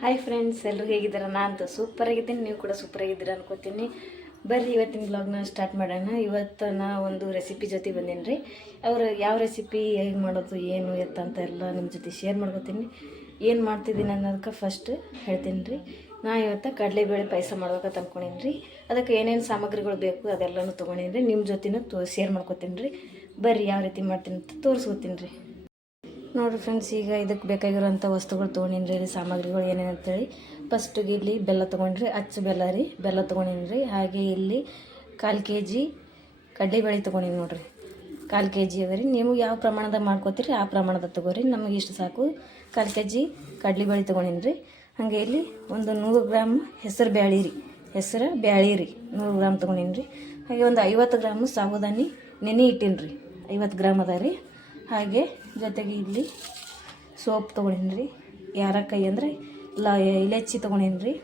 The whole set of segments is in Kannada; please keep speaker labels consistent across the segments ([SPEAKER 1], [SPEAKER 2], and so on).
[SPEAKER 1] ಹಾಯ್ ಫ್ರೆಂಡ್ಸ್ ಎಲ್ಲರೂ ಹೇಗಿದ್ದೀರ? ನಾನು ಸೂಪರಾಗಿದ್ದೀನಿ ನೀವು ಕೂಡ ಸೂಪರ್ ಆಗಿದ್ದೀರ ಅನ್ಕೋತೀನಿ. ಬರ್ರಿ, ಇವತ್ತಿನ ಬ್ಲಾಗ್ನ ಸ್ಟಾರ್ಟ್ ಮಾಡೋಣ. ಇವತ್ತು ನಾ ಒಂದು ರೆಸಿಪಿ ಜೊತೆ ಬಂದೀನಿ ರೀ. ಅವರು ಯಾವ ರೆಸಿಪಿ ಹೇಗೆ ಮಾಡೋದು, ಏನು, ಎತ್ತ ಅಂತ ಎಲ್ಲ ನಿಮ್ಮ ಜೊತೆ ಶೇರ್ ಮಾಡ್ಕೋತೀನಿ. ಏನು ಮಾಡ್ತಿದ್ದೀನಿ ಅನ್ನೋದಕ್ಕೆ ಫಸ್ಟ್ ಹೇಳ್ತೀನಿ ರೀ. ನಾ ಇವತ್ತು ಕಡಲೆಬೇಳೆ ಪಾಯಸ ಮಾಡ್ಬೇಕಂತ ಅಂದ್ಕೊಂಡೀನಿ ರೀ. ಅದಕ್ಕೆ ಏನೇನು ಸಾಮಗ್ರಿಗಳು ಬೇಕು ಅದೆಲ್ಲನೂ ತೊಗೊಂಡೀನಿ ರೀ. ನಿಮ್ಮ ಜೊತೆನೂ ತೋ ಶೇರ್ ಮಾಡ್ಕೋತೀನಿ ರೀ. ಬರ್ರಿ, ಯಾವ ರೀತಿ ಮಾಡ್ತೀನಿ ಅಂತ ತೋರಿಸ್ಕೊತೀನಿ ರೀ. ನೋಡಿರಿ ಫ್ರೆಂಡ್ಸ್ ಈಗ ಇದಕ್ಕೆ ಬೇಕಾಗಿರೋಂಥ ವಸ್ತುಗಳು ತೊಗೊಂಡಿನಿ ರೀ ಸಾಮಗ್ರಿಗಳು ಏನೇನು ಅಂತೇಳಿ. ಫಸ್ಟಿಗೆ ಇಲ್ಲಿ ಬೆಲ್ಲ ತೊಗೊಂಡ್ರಿ ಅಚ್ಚ ಬೆಲ್ಲ ರೀ, ಬೆಲ್ಲ ತೊಗೊಂಡಿನಿ ರೀ ಹಾಗೆ ಇಲ್ಲಿ ಕಾಲು ಕೆ ಜಿ ಕಡಲೆಬೇಳೆ ತೊಗೊಂಡಿನಿ ನೋಡಿರಿ. ಕಾಲು ಕೆ ಜಿ ಅವ ರೀ. ನೀವು ಯಾವ ಪ್ರಮಾಣದ ಮಾಡ್ಕೋತೀರಿ, ಆ ಪ್ರಮಾಣದ ತೊಗೋರಿ. ನಮಗೆ ಇಷ್ಟು ಸಾಕು. ಕಾಲು ಕೆ ಜಿ ಕಡಲೆಬೇಳೆ ತೊಗೊಂಡಿನಿ ರೀ ಹಾಗೆ ಇಲ್ಲಿ ಒಂದು ನೂರು ಗ್ರಾಮ್ ಹೆಸರು ಬ್ಯಾಳಿ ರೀ. ಹೆಸರು ಬ್ಯಾಳಿ ರೀ. ನೂರು ಗ್ರಾಮ್ ತೊಗೊಂಡಿನಿ ರೀ ಹಾಗೆ ಒಂದು ಐವತ್ತು ಗ್ರಾಮು ಸಾಬುದಾನಿ ನೆನೆ ಇಟ್ಟೀನಿ ರೀ ಐವತ್ತು ಗ್ರಾಮ್ ಅದ ರೀ. ಹಾಗೆ ಜೊತೆಗೆ ಇಲ್ಲಿ ಸೋಪ್ ತೊಗೊಂಡೇನಿ ರೀ ಕೈ ಅಂದರೆ ಲ ಇಲೆಚ್ಚಿ ತೊಗೊಂಡೇನಿ ರೀ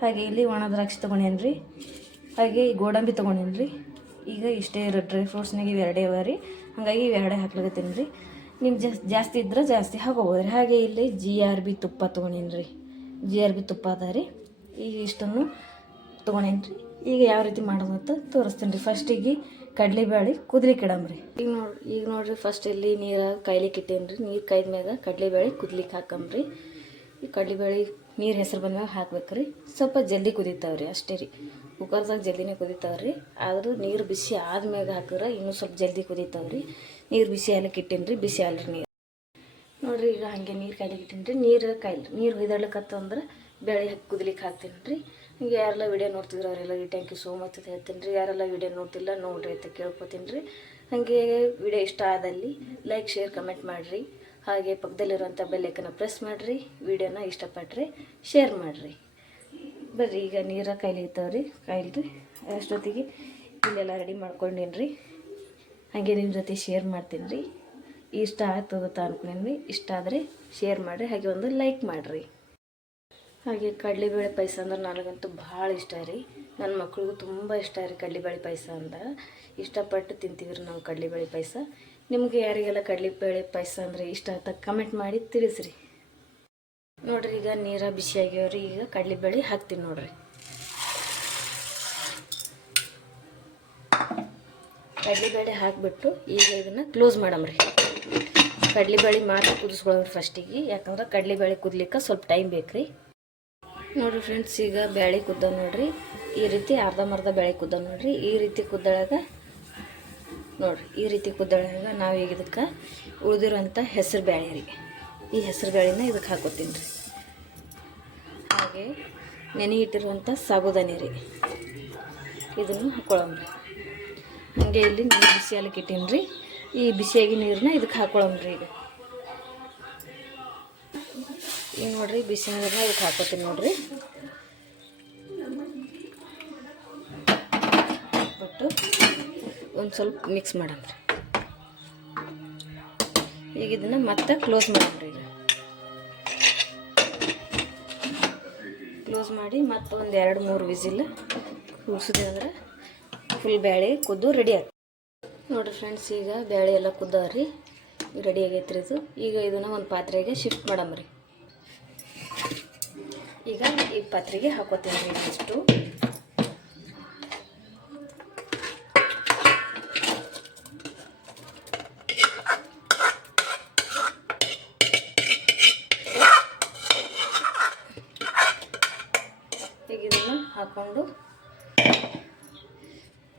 [SPEAKER 1] ಹಾಗೆ ಇಲ್ಲಿ ಒಣ ದ್ರಾಕ್ಷಿ ತೊಗೊಂಡೇನಿ ರೀ ಹಾಗೆ ಗೋಡಂಬಿ ತೊಗೊಂಡೇನಿ ರೀ ಈಗ ಇಷ್ಟೇ ಇರೋ ಡ್ರೈ ಫ್ರೂಟ್ಸ್ನಾಗ ಎರಡೇ ಅವ ರೀ. ಹಾಗಾಗಿ ಎರಡೇ ಹಾಕ್ಲಿಕತ್ತೀನಿ ರೀ ನಿಮ್ಗೆ ಜಾಸ್ತಿ ಜಾಸ್ತಿ ಇದ್ರೆ ಜಾಸ್ತಿ ಹಾಕೋಬೋದು ರೀ ಹಾಗೆ ಇಲ್ಲಿ ಜಿ ಆರ್ ಬಿ ತುಪ್ಪ ತೊಗೊಂಡೇನಿ ರೀ ಜಿ ಆರ್ ಬಿ ತುಪ್ಪ ಅದ ರೀ. ಈಗ ಇಷ್ಟನ್ನು ತೊಗೊಂಡೇನಿ ರೀ ಈಗ ಯಾವ ರೀತಿ ಮಾಡೋದು ಅಂತ ತೋರಿಸ್ತೀನಿ ರೀ ಫಸ್ಟಿಗೆ ಕಡಲೆಬೇಳೆ ಕುದ್ಲಿಕ್ಕೆ ಇಡಮ್ರಿ ಈಗ ನೋಡಿ, ಈಗ ನೋಡ್ರಿ ಫಸ್ಟ್ ಇಲ್ಲಿ ನೀರ ಕಾಯ್ಲಿಕ್ಕೆ ಇಟ್ಟೇನ್ರಿ. ನೀರು ಕಾಯ್ದ ಮ್ಯಾಗ ಕಡಲೆಬೇಳೆ ಕುದ್ಲಿಕ್ಕೆ ಹಾಕಮ್ರಿ ಈ ಕಡಲೆಬೇಳೆ ನೀರು ಹೆಸರು ಬಂದಾಗ ಹಾಕ್ಬೇಕು ರೀ ಸ್ವಲ್ಪ ಜಲ್ದಿ ಕುದೀತಾವೆ ರೀ ಅಷ್ಟೇ ರೀ. ಕುಕ್ಕರ್ದಾಗ ಜಲ್ದಿನೇ ಕುದೀತಾವೆ ರೀ ಆದರೂ ನೀರು ಬಿಸಿ ಆದ್ಮ್ಯಾಗ ಹಾಕಿದ್ರೆ ಇನ್ನೂ ಸ್ವಲ್ಪ ಜಲ್ದಿ ಕುದೀತಾವೆ ರೀ ನೀರು ಬಿಸಿ ಆಗ್ಲಿಕ್ಕೆ ಇಟ್ಟೇನಿ ಬಿಸಿ ಆಲ್ರಿ ನೀರು. ನೋಡ್ರಿ ಈಗ ಹಾಗೆ ನೀರು ಕಾಯ್ಲಿಕ್ಕೆ ಇಟ್ಟೀನಿ ನೀರು ಕಾಯಿಲ್ಲ ನೀರು ಹೊಯ್ದಾಡ್ಲಿಕ್ಕತ್ತು ಅಂದ್ರೆ ಬೇಳೆ ಹಾಕಿ ಕುದ್ಲಿಕ್ಕೆ ಹಾಕ್ತೀನಿ ರೀ ಹಿಂಗೆ ಯಾರೆಲ್ಲ ವೀಡಿಯೋ ನೋಡ್ತಿದ್ರು ಅವರೆಲ್ಲ ಥ್ಯಾಂಕ್ ಯು ಸೋ ಮಚ್ ಅಂತ ಹೇಳ್ತೀನಿ ರೀ ಯಾರೆಲ್ಲ ವೀಡಿಯೋ ನೋಡ್ತಿಲ್ಲ ನೋಡ್ರಿ ಅಂತ ಕೇಳ್ಕೊತೀನಿ ರೀ ಹಾಗೆ ವಿಡಿಯೋ ಇಷ್ಟ ಆದಲ್ಲಿ ಲೈಕ್ ಶೇರ್ ಕಮೆಂಟ್ ಮಾಡಿರಿ. ಹಾಗೆ ಪಕ್ಕದಲ್ಲಿರುವಂಥ ಬೆಲ್ಲೈಕನ್ನ ಪ್ರೆಸ್ ಮಾಡಿರಿ. ವೀಡಿಯೋನ ಇಷ್ಟಪಟ್ಟರೆ ಶೇರ್ ಮಾಡಿರಿ. ಬರ್ರಿ, ಈಗ ನೀರ ಕಾಯ್ಲಿತ್ತವ್ರಿ ಕಾಯಿಲ್ರಿ. ಅಷ್ಟೊತ್ತಿಗೆ ಇಲ್ಲೆಲ್ಲ ರೆಡಿ ಮಾಡ್ಕೊಂಡೀನಿ ರೀ ಹಾಗೆ ನಿಮ್ಮ ಜೊತೆ ಶೇರ್ ಮಾಡ್ತೀನಿ ರೀ ಇಷ್ಟ ಆಯ್ತು ಗೊತ್ತಾ ಅನ್ಕೊಂಡೀನಿ ಇಷ್ಟ ಆದರೆ ಶೇರ್ ಮಾಡಿರಿ. ಹಾಗೆ ಒಂದು ಲೈಕ್ ಮಾಡಿರಿ. ಹಾಗೆ ಕಡಲೆಬೇಳೆ ಪಾಯಸ ಅಂದ್ರೆ ನನಗಂತೂ ಭಾಳ ಇಷ್ಟ ರೀ. ನನ್ನ ಮಕ್ಳಿಗೂ ತುಂಬ ಇಷ್ಟ ರೀ ಕಡಲೆಬೇಳೆ ಪಾಯಸ ಅಂದ್ರೆ. ಇಷ್ಟಪಟ್ಟು ತಿಂತೀವಿ ರೀ ನಾವು ಕಡಲೆಬೇಳೆ ಪಾಯಸ. ನಿಮಗೆ ಯಾರಿಗೆಲ್ಲ ಕಡಲೆಬೇಳೆ ಪಾಯಸ ಅಂದರೆ ಇಷ್ಟ ಅಂತ ಕಮೆಂಟ್ ಮಾಡಿ ತಿಳಿಸ್ರಿ. ನೋಡ್ರಿ ಈಗ ನೀರ ಬಿಸಿ ಈಗ ಕಡಲೆಬೇಳೆ ಹಾಕ್ತೀನಿ ನೋಡ್ರಿ. ಕಡಲೆಬೇಳೆ ಹಾಕಿಬಿಟ್ಟು ಈಗ ಇದನ್ನು ಕ್ಲೋಸ್ ಮಾಡಮ್ರಿ ಕಡಲೆಬೇಳೆ ಮಾತ್ರ ಕುದಿಸ್ಕೊಳ್ಳೋರಿ ಫಸ್ಟಿಗೆ ಯಾಕಂದ್ರೆ ಕಡಲೆಬೇಳೆ ಕುದ್ಲಿಕ್ಕೆ ಸ್ವಲ್ಪ ಟೈಮ್ ಬೇಕು ರೀ ನೋಡಿರಿ ಫ್ರೆಂಡ್ಸ್ ಈಗ ಬ್ಯಾಳಿ ಕುದ್ದ ನೋಡ್ರಿ. ಈ ರೀತಿ ಅರ್ಧಂಬರ್ಧ ಬ್ಯಾಳಿ ಕುದ್ದ ನೋಡ್ರಿ. ಈ ರೀತಿ ಕುದ್ದೊಳಗೆ ನೋಡ್ರಿ, ಈ ರೀತಿ ಕುದ್ದೊಳಗೆ ನಾವು ಈಗ ಇದಕ್ಕೆ ಉಳಿದಿರೋಂಥ ಹೆಸರು ಬ್ಯಾಳಿ ರೀ. ಈ ಹೆಸರು ಬ್ಯಾಳಿನ ಇದಕ್ಕೆ ಹಾಕೋತೀನಿ ರೀ ಹಾಗೆ ನೆನೆ ಇಟ್ಟಿರುವಂಥ ಸಾಬುದಾನಿ ರೀ. ಇದನ್ನು ರೀ. ಹಾಗೆ ಇಲ್ಲಿ ನೀರು ಬಿಸಿಯಾಲಕ್ಕೆ ಇಟ್ಟೀನಿ ರೀ ಈ ಬಿಸಿಯಾಗಿ ನೀರನ್ನ ಇದಕ್ಕೆ ಹಾಕ್ಕೊಳಮ್ರಿ ಈಗ. ಈಗ ನೋಡ್ರಿ ಬಿಸಿ ನೀರನ್ನ ಇದಕ್ಕೆ ಹಾಕೋತೀನಿ ನೋಡ್ರಿ. ಬಟ್ಟು ಒಂದು ಸ್ವಲ್ಪ ಮಿಕ್ಸ್ ಮಾಡೋಣ ಈಗ ಇದನ್ನು ಮತ್ತೆ ಕ್ಲೋಸ್ ಮಾಡೋಣ ಈಗ. ಕ್ಲೋಸ್ ಮಾಡಿ ಮತ್ತೆ ಒಂದು ಎರಡು, ಮೂರು ವಿಸಿಲ್ ಕೂಸಿದೆ ಅಂದ್ರೆ ಫುಲ್ ಬ್ಯಾಳೆ ಕುದ್ದು ರೆಡಿ ಆಗ್ತದೆ ನೋಡಿರಿ ಫ್ರೆಂಡ್ಸ್ ಈಗ ಬ್ಯಾಳೆ ಎಲ್ಲ ಕುದ್ದವ್ರಿ. ರೆಡಿ ಆಗೈತ್ರಿ ಇದು. ಈಗ ಇದನ್ನು ಒಂದು ಪಾತ್ರೆಗೆ ಶಿಫ್ಟ್ ಮಾಡಮ್ರಿ. ಈಗ ಈ ಪಾತ್ರೆಗೆ ಹಾಕೋತೀನಿ ಇಷ್ಟು ಈಗ ಇದನ್ನು ಹಾಕ್ಕೊಂಡು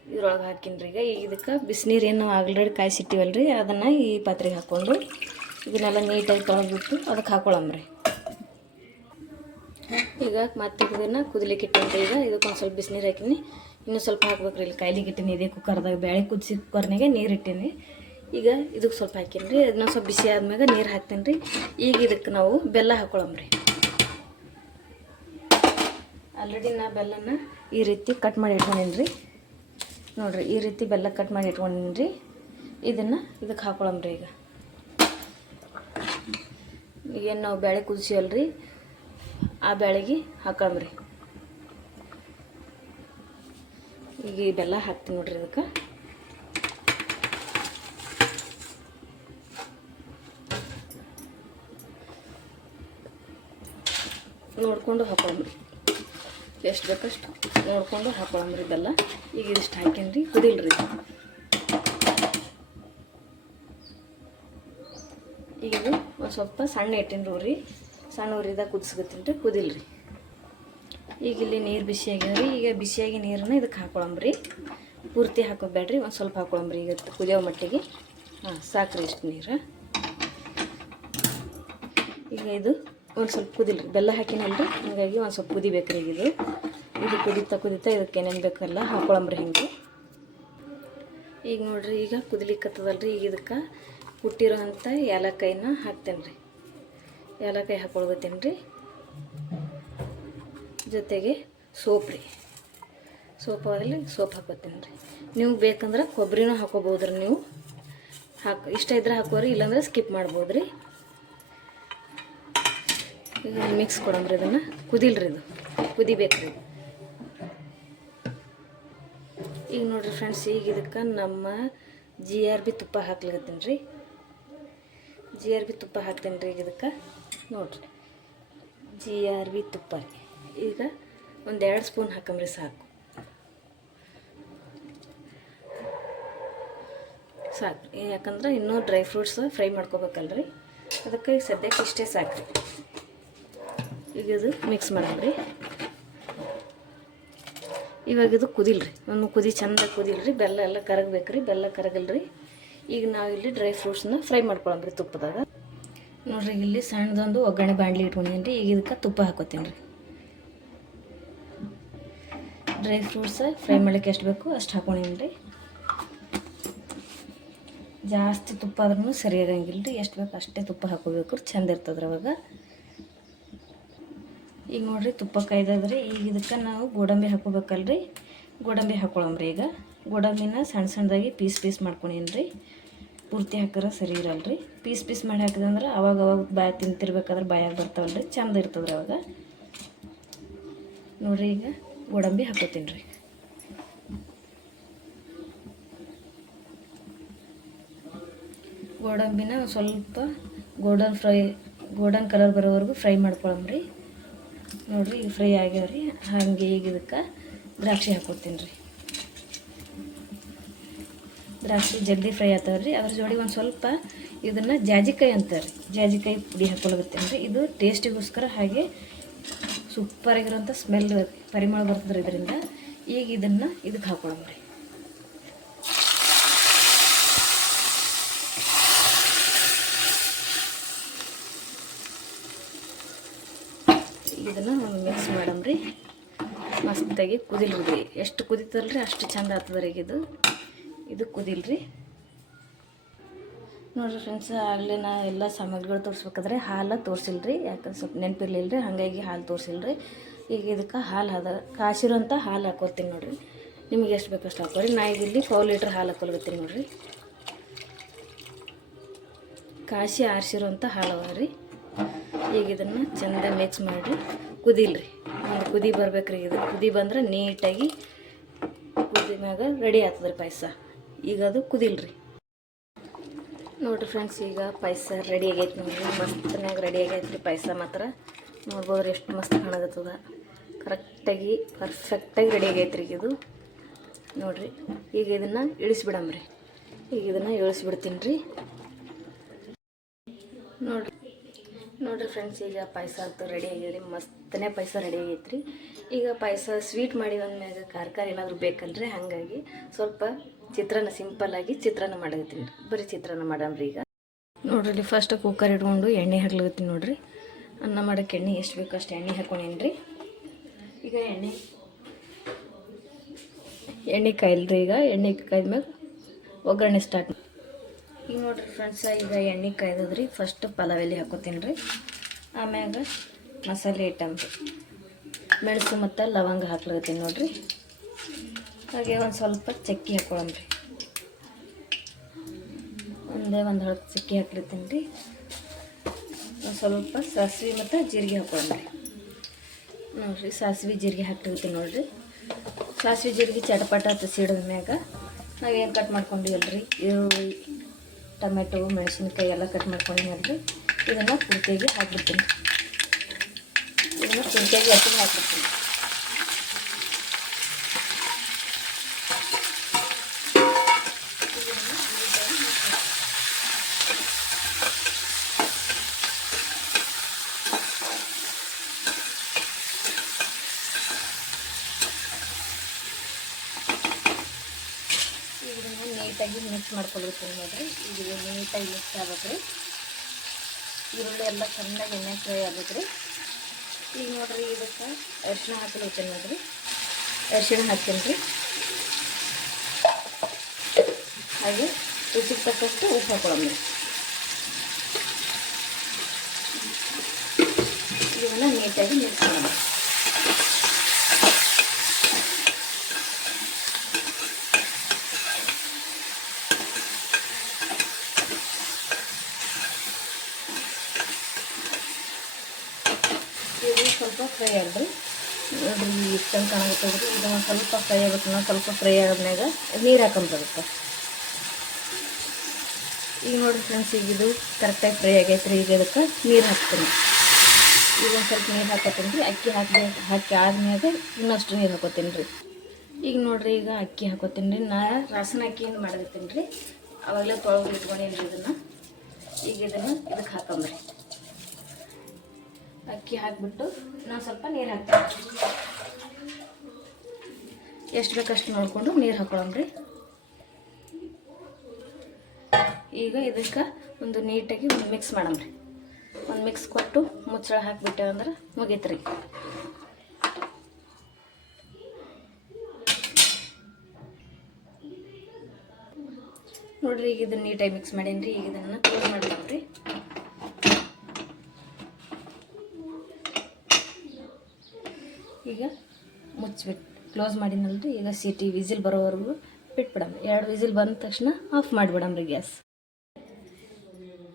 [SPEAKER 1] ಇದ್ರೊಳಗೆ ಹಾಕಿನ್ರಿ ಈಗ. ಈಗ ಇದಕ್ಕೆ ಬಿಸಿನೀರು ಏನು ಆಲ್ರೆಡಿ ಕಾಯಿಸಿಟ್ಟಿವಲ್ರಿ, ಅದನ್ನು ಈ ಪಾತ್ರೆಗೆ ಹಾಕ್ಕೊಂಡು ಇದನ್ನೆಲ್ಲ ನೀಟಾಗಿ ತೊಳೆದ್ಬಿಟ್ಟು ಅದಕ್ಕೆ ಹಾಕ್ಕೊಳಮ್ರಿ ಈಗ ಮತ್ತೆ ಇದನ್ನು ಕುದಲಿಕ್ಕೆ ಇಟ್ಟಂತೆ ಈಗ. ಇದಕ್ಕೊಂದು ಸ್ವಲ್ಪ ಬಿಸಿನೀರು ಹಾಕಿನಿ ಇನ್ನೂ ಸ್ವಲ್ಪ ಹಾಕ್ಬೇಕು ರೀ ಇಲ್ಲಿ ಕಾಯ್ಲಿಕ್ಕೆ ಇಟ್ಟೀನಿ. ಇದೇ ಕುಕ್ಕರ್ದಾಗ ಬೇಳೆ ಕುದಿಸಿ ಕುಕ್ಕರ್ನಾಗೆ ನೀರು ಇಟ್ಟೀನಿ. ಈಗ ಇದಕ್ಕೆ ಸ್ವಲ್ಪ ಹಾಕೀನಿ ರೀ ಅದನ್ನ ಸ್ವಲ್ಪ ಬಿಸಿ ಆದ್ಮ್ಯಾಗ ನೀರು ಹಾಕ್ತೀನಿ ರೀ ಈಗ ಇದಕ್ಕೆ ನಾವು ಬೆಲ್ಲ ಹಾಕ್ಕೊಳಮ್ರಿ ಆಲ್ರೆಡಿ ನಾ ಬೆಲ್ಲನ ಈ ರೀತಿ ಕಟ್ ಮಾಡಿ ಇಟ್ಕೊಂಡೀನಿ ರೀ ನೋಡಿರಿ, ಈ ರೀತಿ ಬೆಲ್ಲ ಕಟ್ ಮಾಡಿ ಇಟ್ಕೊಂಡೀನಿ ರೀ ಇದನ್ನು ಇದಕ್ಕೆ ಹಾಕ್ಕೊಳಮ್ರಿ ಈಗ. ಏನು ನಾವು ಬೇಳೆ ಕುದಿಸಿವಲ್ರಿ. ಆ ಬೇಳೆಗೆ ಹಾಕೊಂಬ್ರಿ ಈಗ ಈ ಬೆಲ್ಲ ಹಾಕ್ತೀನಿ ನೋಡ್ರಿ ಅದಕ್ಕೆ ನೋಡಿಕೊಂಡು ಹಾಕೊಂಬ್ರಿ ಎಷ್ಟು ಬೇಕಷ್ಟು ನೋಡಿಕೊಂಡು ಹಾಕೊಳಂಬ್ರಿ ಬೆಲ್ಲ ಈಗ ಇದಿಷ್ಟು ಹಾಕೇನ್ರಿ ಕುದಿಲ್ರಿ. ಈಗ ಒಂದು ಸ್ವಲ್ಪ ಸಣ್ಣ ಇಟ್ಟಿನ ರೀ ಸಣ್ಣ ಉರಿದಾಗ ಕುದಿಸ್ಕೊತೀನಿ ಕುದಿಲ್ರಿ. ಈಗ ಇಲ್ಲಿ ನೀರು ಬಿಸಿ ರೀ ಈಗ ಬಿಸಿಯಾಗಿ ನೀರನ್ನ ಇದಕ್ಕೆ ಹಾಕೊಳಂಬ್ರಿ. ಪೂರ್ತಿ ಹಾಕೋಬೇಡ್ರಿ. ಒಂದು ಸ್ವಲ್ಪ ಹಾಕೊಳಂಬ್ರಿ. ಈಗ ಕುದಿಯೋ ಮಟ್ಟಿಗೆ. ಹಾಂ, ಸಾಕ್ರಿ ಇಷ್ಟು ನೀರು. ಈಗ ಇದು ಒಂದು ಸ್ವಲ್ಪ ಕುದಿಲ್ರಿ. ಬೆಲ್ಲ ಹಾಕಿನಲ್ರಿ. ಹಾಗಾಗಿ ಒಂದು ಸ್ವಲ್ಪ ಕುದಿಬೇಕ್ರಿ ಈಗ ಇದು. ಇದು ಕುದೀತಾ ಕುದಿತಾ ಇದಕ್ಕೆ ಏನೇನು ಬೇಕಲ್ಲ ಹಾಕೊಳಂಬ್ರಿ ಹಿಂಗೆ. ಈಗ ನೋಡ್ರಿ, ಈಗ ಕುದಿಲಿಕ್ಕತ್ತದಲ್ರಿ ಈಗ ಇದಕ್ಕೆ ಕುಟ್ಟಿರೋ ಅಂಥ ಏಲಕ್ಕಾಯಿನ ಹಾಕ್ತೇನೆ ರೀ ಏಲಕ್ಕಾಯಿ ಹಾಕೊಳ್ಬೇತೇನೆ ರೀ ಜೊತೆಗೆ ಸೋಪ್ ರೀ. ಸೋಪ್ ಆಗಲಿ ಸೋಪ್ ಹಾಕೋತೀನಿ ರೀ ನೀವು ಬೇಕಂದ್ರೆ ಕೊಬ್ಬರಿನೂ ಹಾಕೋಬೋದು ರೀ ನೀವು. ಹಾಕಿ, ಇಷ್ಟ ಇದ್ರೆ ಹಾಕೋರಿ, ಇಲ್ಲಾಂದ್ರೆ ಸ್ಕಿಪ್ ಮಾಡ್ಬೋದು ರೀ ಈಗ ಮಿಕ್ಸ್ ರೀ ಇದನ್ನು. ಕುದಿಲ್ರಿ ಇದು. ಕುದಿಬೇಕು ರೀ ಈಗ ನೋಡಿರಿ ಫ್ರೆಂಡ್ಸ್, ಈಗ ಇದಕ್ಕೆ ನಮ್ಮ ಜಿ ಆರ್ ಬಿ ತುಪ್ಪ ಹಾಕ್ಲಿಕತ್ತೀನಿ ರೀ ಜಿ ಆರ್ ಬಿ ತುಪ್ಪ ಹಾಕ್ತೀನಿ ರೀ ಈಗ ಇದಕ್ಕೆ. ನೋಡ್ರಿ. ಜಿ ಆರ್ ಬಿ ತುಪ್ಪ ರೀ ಈಗ ಒಂದು ಎರಡು ಸ್ಪೂನ್ ಹಾಕಂಬ್ರಿ ಸಾಕು. ಸಾಕು. ಯಾಕಂದ್ರೆ ಇನ್ನೂ ಡ್ರೈ ಫ್ರೂಟ್ಸ್ ಫ್ರೈ ಮಾಡ್ಕೋಬೇಕಲ್ರಿ. ಅದಕ್ಕೆ ಸದ್ಯಕ್ಕೆ ಇಷ್ಟೇ ಸಾಕು. ರೀ ಈಗ ಇದು ಮಿಕ್ಸ್ ಮಾಡಿದ್ರಿ ಇವಾಗ ಇದು ಕುದಿಲ್ರಿ. ಒಂದು ಕುದಿ ಚಂದ ಕುದಿಲ್ರಿ. ಬೆಲ್ಲ ಎಲ್ಲ ಕರಗಬೇಕ್ರಿ. ಬೆಲ್ಲ ಕರಗಲ್ರಿ. ಈಗ ನಾವು ಇಲ್ಲಿ ಡ್ರೈ ಫ್ರೂಟ್ಸ್ನ ಫ್ರೈ ಮಾಡ್ಕೊಳಂಬ್ರಿ ತುಪ್ಪದಾಗ. ನೋಡ್ರಿ, ಇಲ್ಲಿ ಸಣ್ಣದೊಂದು ಒಗ್ಗರಣೆ ಬಾಣಲಿ ಇಟ್ಕೊಂಡೀನಿ ರೀ. ಈಗ ಇದಕ್ಕೆ ತುಪ್ಪ ಹಾಕೋತೀನಿ ರೀ. ಡ್ರೈ ಫ್ರೂಟ್ಸ್ ಫ್ರೈ ಮಾಡ್ಲಿಕ್ಕೆ ಎಷ್ಟು ಬೇಕು ಅಷ್ಟು ಹಾಕೊಂಡೀನಿ ರೀ. ಜಾಸ್ತಿ ತುಪ್ಪ ಆದ್ರೂ ಸರಿಯಾಗಂಗಿಲ್ಲ ರೀ. ಎಷ್ಟು ಬೇಕು ಅಷ್ಟೇ ತುಪ್ಪ ಹಾಕೋಬೇಕು ಚಂದ ಇರ್ತದ್ರಿ ಅವಾಗ ಈಗ ನೋಡ್ರಿ, ತುಪ್ಪ ಕಾಯ್ದದ್ರಿ ಈಗ ಇದಕ್ಕೆ ನಾವು ಗೋಡಂಬಿ ಹಾಕೋಬೇಕಲ್ರಿ. ಗೋಡಂಬಿ ಹಾಕೊಳಮ್ರಿ ಈಗ. ಗೋಡಂಬಿನ ಸಣ್ಣ ಸಣ್ಣದಾಗಿ ಪೀಸ್ ಪೀಸ್ ಮಾಡ್ಕೊಂಡೀನಿ ರೀ. ಪೂರ್ತಿ ಹಾಕಿದ್ರೆ ಸರಿ ಇರಲ್ರಿ. ಪೀಸ್ ಪೀಸ್ ಮಾಡಿ ಹಾಕಿದಂದ್ರೆ ಅವಾಗ ಅವಾಗ ಬಾಯಿ ತಿಂತಿರ್ಬೇಕಾದ್ರೆ ಬಾಯಾಗ ಬರ್ತಾವಲ್ರಿ. ಚಂದ ಇರ್ತದ್ರಿ ಅವಾಗ. ನೋಡ್ರಿ ಈಗ ಗೋಡಂಬಿ ಹಾಕೋತೀನಿ ರೀ. ಗೋಡಂಬಿನ ಸ್ವಲ್ಪ ಗೋಲ್ಡನ್ ಫ್ರೈ, ಗೋಲ್ಡನ್ ಕಲರ್ ಬರೋವರೆಗೂ ಫ್ರೈ ಮಾಡ್ಕೊಳಮ್ರಿ. ನೋಡಿರಿ ಈಗ ಫ್ರೈ ಆಗ್ಯಾವ್ರಿ. ಹಾಗೆ ಈಗ ಇದಕ್ಕೆ ದ್ರಾಕ್ಷಿ ಹಾಕ್ಕೊತೀನಿ ರೀ. ದ್ರಾಕ್ಷಿ ಜಲ್ದಿ ಫ್ರೈ ಆಗ್ತಾವ್ರಿ. ಅದ್ರ ಜೋಡಿ ಒಂದು ಸ್ವಲ್ಪ ಇದನ್ನು ಜಾಜಿಕಾಯಿ ಅಂತಾರೆ. ಜಾಜಿಕಾಯಿ ಪುಡಿ ಹಾಕೊಳ್ಳುತ್ತೆ ಅಂದ್ರೆ ಇದು ಟೇಸ್ಟಿಗೋಸ್ಕರ ಹಾಗೆ ಸೂಪರಾಗಿರೋಂಥ ಸ್ಮೆಲ್ ಪರಿಮಳ ಬರ್ತದ್ರಿ ಇದರಿಂದ. ಈಗ ಇದನ್ನು ಇದಕ್ಕೆ ಹಾಕೊಳಮ್ರಿ ಇದನ್ನು ಮಿಕ್ಸ್ ಮಾಡಮ್ರಿ ಮಸ್ತಾಗಿ ಕುದಿಲ್ಬಿಡ್ರಿ ಎಷ್ಟು ಕುದಿತಲ್ರಿ ಅಷ್ಟು ಚಂದ ಆಗ್ತದ್ರಿ ಇದು. ಇದು ಕುದಿಲ್ರಿ. ನೋಡ್ರಿ ಫ್ರೆಂಡ್ಸ್ ಆಗಲೇ ನಾ ಎಲ್ಲ ಸಾಮಗ್ರಿಗಳು ತೋರಿಸ್ಬೇಕಾದ್ರೆ ಹಾಲು ತೋರಿಸಿಲ್ರಿ, ಯಾಕಂದ್ರೆ ಸ್ವಲ್ಪ ನೆನಪಿರ್ಲಿಲ್ಲ ರೀ ಹಾಗಾಗಿ ಹಾಲು ತೋರಿಸಿಲ್ರಿ. ಈಗ ಇದಕ್ಕೆ ಹಾಲು ಹದ ಕಾಸಿರೋಂಥ ಹಾಲು ಹಾಕೋತೀನಿ ನೋಡಿರಿ. ನಿಮಗೆ ಎಷ್ಟು ಬೇಕಷ್ಟು ಹಾಕೋರಿ. ನಾ ಈಗ ಇಲ್ಲಿ ಫೋರ್ ಲೀಟ್ರ್ ಹಾಲು ಹಾಕೊಳ್ಗತ್ತೀನಿ ನೋಡಿರಿ. ಕಾಸಿ ಆರಿಸಿರೋಂಥ ಹಾಲು ಅವ ರೀ ಈಗ ಇದನ್ನು ಚೆಂದ ಮಿಕ್ಸ್ ಮಾಡಿ ಕುದಿಲ್ರಿ. ಒಂದು ಕುದಿ ಬರ್ಬೇಕ್ರಿ ಇದು. ಕುದಿ ಬಂದ್ರೆ ನೀಟಾಗಿ ಕುದಿ ಮ್ಯಾಗ ರೆಡಿ ಆಗ್ತದ್ರಿ ಪಾಯಸ. ಈಗ ಅದು ಕುದಿಲ್ರಿ. ನೋಡಿರಿ ಫ್ರೆಂಡ್ಸ್, ಈಗ ಪಾಯಸ ರೆಡಿ ಆಗೈತೆ ನೋಡಿರಿ ಮಸ್ತನಾಗ ರೆಡಿ ಆಗೈತೆ ರೀ ಪಾಯಸ ಮಾತ್ರ. ನೋಡ್ಬೋದ್ರಿ ಎಷ್ಟು ಮಸ್ತ್ ಕಾಣಗತ್ತದ ಕರೆಕ್ಟಾಗಿ ಪರ್ಫೆಕ್ಟಾಗಿ ರೆಡಿ ಆಗೈತೆ ರೀ ಇದು. ನೋಡಿರಿ, ಈಗ ಇದನ್ನು ಇಳಿಸ್ಬಿಡಮ್ರಿ ಈಗ ಇದನ್ನು ಇಳಿಸ್ಬಿಡ್ತೀನಿ ರೀ ನೋಡ್ರಿ ನೋಡ್ರಿ ಫ್ರೆಂಡ್ಸ್, ಈಗ ಪಾಯಸ ಅಂತೂ ರೆಡಿ ಆಗ್ಯದ ಮಸ್ತನೇ ಪಾಯಸ ರೆಡಿ ಆಗೈತೆ ರೀ ಈಗ ಪಾಯಸ ಸ್ವೀಟ್ ಮಾಡಿ ಮ್ಯಾಗ ಖಾರ ಖಾರ ಏನಾದರೂ ಬೇಕಲ್ರಿ ಹಾಗಾಗಿ ಸ್ವಲ್ಪ ಚಿತ್ರಾನ್ನ ಆಗಿ ಚಿತ್ರಾನ್ನ ಮಾಡಕತ್ತೀನಿ. ಬರೀ ಚಿತ್ರಾನ್ನ ಮಾಡಮ್ರಿ ಈಗ. ನೋಡ್ರಿ ಫಸ್ಟ್ ಕುಕ್ಕರ್ ಇಟ್ಕೊಂಡು ಎಣ್ಣೆ ಹಾಕ್ಲತ್ತೀನಿ ನೋಡ್ರಿ. ಅನ್ನ ಮಾಡೋಕ್ಕೆ ಎಣ್ಣೆ ಎಷ್ಟು ಬೇಕು ಅಷ್ಟು ಎಣ್ಣೆ ಹಾಕೊಂಡೇನಿ ರೀ ಈಗ ಎಣ್ಣೆ ಎಣ್ಣೆ ಕಾಯಿಲ್ರಿ ಈಗ. ಎಣ್ಣೆ ಕಾಯ್ದ್ಮ್ಯಾಗ ಒಗ್ಗರಣೆ ಸ್ಟಾರ್ಟ್ ಈಗ ನೋಡ್ರಿ ಫ್ರೆಂಡ್ಸ ಈಗ ಎಣ್ಣೆ ಕಾಯ್ದದ್ರಿ. ಫಸ್ಟ್ ಪಲಾವ್ ಎಲೆ ಹಾಕೋತೀನಿ ರೀ ಆಮ್ಯಾಗ ಮಸಾಲೆ ಐಟಮ್ ಮೆಣಸು ಮತ್ತು ಲವಂಗ ಹಾಕ್ಲತ್ತೀನಿ ನೋಡ್ರಿ. ಹಾಗೆ ಒಂದು ಸ್ವಲ್ಪ ಚಕ್ಕಿ ಹಾಕೊಳಮ್ರಿ ಒಂದೇ ಒಂದು ಹಳತ್ತು ಚಕ್ಕಿ ಹಾಕಿರ್ತೀನಿ ರೀ ಒಂದು ಸ್ವಲ್ಪ ಸಾಸಿವೆ ಮತ್ತು ಜೀರಿಗೆ ಹಾಕ್ಕೊಳಮ್ರಿ ನೋಡಿರಿ, ಸಾಸಿವೆ ಜೀರಿಗೆ ಹಾಕ್ಲಿರ್ತೀನಿ ನೋಡಿರಿ. ಸಾಸಿವೆ ಜೀರಿಗೆ ಚಟಪಟ ಸಿಡಿದ ಮ್ಯಾಗ. ನಾವೇನು ಕಟ್ ಮಾಡ್ಕೊಂಡಿವಲ್ರಿ? ಈರುಳ್ಳಿ, ಟೊಮೆಟೊ, ಮೆಣಸಿನ್ಕಾಯಿ ಎಲ್ಲ ಕಟ್ ಮಾಡ್ಕೊಂಡಿನಲ್ರಿ ಇದನ್ನು ಪೂರ್ತಿಯಾಗಿ ಹಾಕ್ಬಿಡ್ತೀನಿ. ಇದನ್ನು ಪೂರ್ತಿಯಾಗಿ ಹಾಕಿ ಹಾಕ್ಬಿಡ್ತೀನಿ ಈಗ ಇದನ್ನು ನೀಟಾಗಿ ಮಿಕ್ಸ್ ನೋಡಿರಿ. ಇದು ನೀಟಾಗಿ ಮಿಕ್ಸ್ ಆಗ್ಬೇಕು ರೀ ಈರುಳ್ಳಿ ಎಲ್ಲ ಚೆನ್ನಾಗಿ ಎಣ್ಣೆ ಫ್ರೈ ಆಗಬೇಕು ರೀ ಈಗ ನೋಡಿರಿ ಇದಕ್ಕೆ ಅರಿಶಿಣ ಹಾಕಲೈತೆ ನೋಡಿರಿ. ಅರಿಶಿಣ ಹಾಕ್ತೀನಿ ರೀ. ಹಾಗೆ ರುಚಿಗೆ ತಕ್ಕಷ್ಟು ಉಪ್ಪು ಹಾಕೊಳ್ಳೋಣ ಇದನ್ನು ನೀಟಾಗಿ ಮಿಕ್ಸ್ ಮಾಡೋಣ ಇದು ಸ್ವಲ್ಪ ಫ್ರೈ ಆಗ್ರಿ ನೋಡ್ರಿ ಇಷ್ಟಂತ ಕಾಣಾಗುತ್ತದ್ರಿ ಇದು ಒಂದು ಸ್ವಲ್ಪ ಫ್ರೈ ಆಗುತ್ತೆ ನಾವು ಸ್ವಲ್ಪ ಫ್ರೈ ಆದ್ಮ್ಯಾಗ ನೀರು ಹಾಕೊಂಬರುತ್ತೆ ಈಗ ನೋಡಿರಿ ಫ್ರೆಂಡ್ಸ್ ಈಗ ಇದು ಕರೆಕ್ಟಾಗಿ ಫ್ರೈ ಆಗೈತೆ ರೀ ಈಗ ಅದಕ್ಕೆ ನೀರು ಹಾಕ್ತೀನಿ. ಈಗ ಒಂದು ಸ್ವಲ್ಪ ನೀರು ಹಾಕೋತೀನಿ ರೀ. ಅಕ್ಕಿ ಹಾಕಿ ಹಾಕಿ ಆದ್ಮ್ಯಾಗ ಇನ್ನಷ್ಟು ನೀರು ಹಾಕೋತೀನಿ ರೀ. ಈಗ ನೋಡಿರಿ, ಈಗ ಅಕ್ಕಿ ಹಾಕೋತೀನಿ ರೀ. ನಾ ರಾಸನ ಅಕ್ಕಿಯಿಂದ ಮಾಡಿರ್ತೀನಿ ರೀ. ಅವಾಗಲೇ ತೊಳೆದು ರೀ ಇದನ್ನು. ಈಗ ಇದನ್ನು ಇದಕ್ಕೆ ಹಾಕೊಂಬ್ರಿ ಅಕ್ಕಿ ಹಾಕಿಬಿಟ್ಟು ನಾನು ಸ್ವಲ್ಪ ನೀರು ಹಾಕ್ತೀನಿ. ಎಷ್ಟು ಬೇಕಷ್ಟು ನೋಡಿಕೊಂಡು ನೀರು ಹಾಕೊಳ್ಳೋಣ್ರಿ. ಈಗ ಇದಕ್ಕೆ ಒಂದು ನೀಟಾಗಿ ಒಂದು ಮಿಕ್ಸ್ ಮಾಡಮ್ರಿ ಒಂದು ಮಿಕ್ಸ್ ಕೊಟ್ಟು ಮುಚ್ಚಳ ಹಾಕಿಬಿಟ್ಟೆ ಅಂದ್ರೆ ಮುಗೀತು ರೀ ನೋಡ್ರಿ ಈಗ ಇದನ್ನ ನೀಟಾಗಿ ಮಿಕ್ಸ್ ಮಾಡೀನಿ ರೀ ಈಗ ಇದನ್ನು ಕ್ಲೋಸ್ ಮಾಡ್ತೀನಿ ಈಗ ಮುಚ್ಚಿಬಿಟ್ಟು ಕ್ಲೋಸ್ ಮಾಡಿನಲ್ರಿ, ಈಗ ಸಿಟಿ ವಿಸಿಲ್ ಬರೋವರೆಗೂ ಬಿಟ್ಬಿಡಮ್ರಿ ಎರಡು ವಿಸಿಲ್ ಬಂದ ತಕ್ಷಣ ಆಫ್ ಮಾಡಿಬಿಡಮ್ರಿ ಗ್ಯಾಸ್.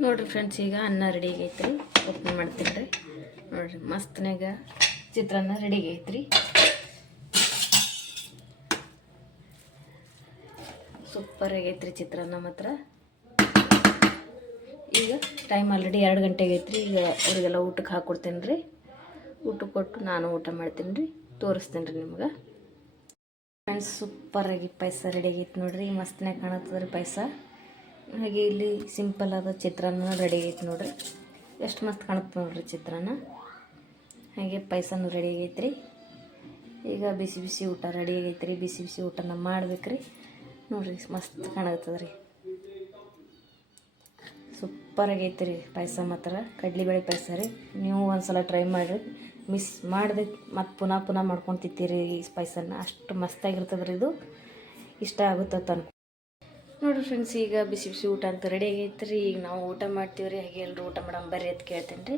[SPEAKER 1] ನೋಡ್ರಿ ಫ್ರೆಂಡ್ಸ್, ಈಗ ಅನ್ನ ರೆಡಿ ಆಗೈತ್ರಿ. ಓಪನ್ ಮಾಡ್ತೀನಿ ರೀ. ನೋಡ್ರಿ ಮಸ್ತ್ನಾಗ ಚಿತ್ರಾನ್ನ ರೆಡಿ ಆಗೈತ್ರಿ. ಸೂಪರ್ ಆಗೈತ್ರಿ ಚಿತ್ರಾನ್ನ ಮಾತ್ರ. ಈಗ ಟೈಮ್ ಆಲ್ರೆಡಿ ಎರಡು ಗಂಟೆ ಐತ್ರಿ ಈಗ ಅವರಿಗೆಲ್ಲ ಊಟಕ್ಕೆ ಹಾಕ್ಕೊಡ್ತೀನಿ ರೀ ಊಟ ಕೊಟ್ಟು ನಾನು ಊಟ ಮಾಡ್ತೀನಿ ರೀ. ತೋರಿಸ್ತೇನೆ ರೀ ನಿಮ್ಗೆ. ಫ್ರೆಂಡ್ಸ್ ಸೂಪರಾಗಿ ಪಾಯಸ ರೆಡಿ ಆಗೈತೆ ನೋಡ್ರಿ. ಮಸ್ತನೇ ಕಾಣತ್ತದ ರೀ ಪಾಯಸ. ಹಾಗೆ ಇಲ್ಲಿ ಸಿಂಪಲ್ ಆದ ಚಿತ್ರಾನ್ನ ರೆಡಿ ಆಗೈತೆ ನೋಡ್ರಿ. ಎಷ್ಟು ಮಸ್ತ್ ಕಾಣುತ್ತೆ ನೋಡ್ರಿ ಚಿತ್ರಾನ್ನ. ಹಾಗೆ ಪಾಯಸನೂ ರೆಡಿ ಆಗೈತೆ ರೀ. ಈಗ ಬಿಸಿ ಬಿಸಿ ಊಟ ರೆಡಿ ಆಗೈತೆ ಬಿಸಿ ಬಿಸಿ ಊಟನ ಮಾಡ್ಬೇಕು ರೀ ನೋಡ್ರಿ ಮಸ್ತ್ ಕಾಣತ್ತದ ರೀ ರೀ ಪಾಯಸ ಮಾತ್ರ. ಕಡ್ಲಿಬೇಳೆ ಪಾಯಸ ರೀ. ನೀವು ಒಂದ್ಸಲ ಟ್ರೈ ಮಾಡಿರಿ. ಮಿಸ್ ಮಾಡಿದೆ ಮತ್ತು ಪುನಃ ಪುನಃ ಮಾಡ್ಕೊಂಡು ತಿಂತೀರಿ ಈ ಸ್ಪೈಸನ್ನು ಅಷ್ಟು ಮಸ್ತಾಗಿರ್ತದ್ರಿ ಇದು. ಇಷ್ಟ ಆಗುತ್ತೆ ತನ್ ನೋಡಿರಿ ಫ್ರೆಂಡ್ಸ್ ಈಗ ಬಿಸಿ ಬಿಸಿ ಊಟ ಅಂತ ರೆಡಿ ಆಗೈತೆ ರೀ ಈಗ ನಾವು ಊಟ ಮಾಡ್ತೀವಿ ರೀ ಹಾಗೆ ಎಲ್ಲರೂ ಊಟ ಮಾಡೋಣ ಬರ್ರಿ ಅಂತ ಕೇಳ್ತೀನಿ ರೀ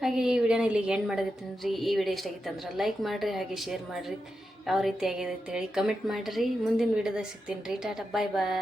[SPEAKER 1] ಹಾಗೆ ಈ ವಿಡಿಯೋನ ಇಲ್ಲಿಗೆ ಎಂಡ್ ಮಾಡಕತ್ತೀನಿ ರೀ ಈ ವಿಡಿಯೋ ಇಷ್ಟ ಆಗಿತ್ತು ಅಂದ್ರೆ ಲೈಕ್ ಮಾಡಿರಿ, ಹಾಗೆ ಶೇರ್ ಮಾಡಿರಿ. ಯಾವ ರೀತಿ ಆಗಿದೆ ಅಂತೇಳಿ ಕಮೆಂಟ್ ಮಾಡಿರಿ. ಮುಂದಿನ ವಿಡಿಯೋದಾಗ ಸಿಗ್ತೀನಿ ರೀ ಟಾಟಾ ಬಾಯ್ ಬಾಯ್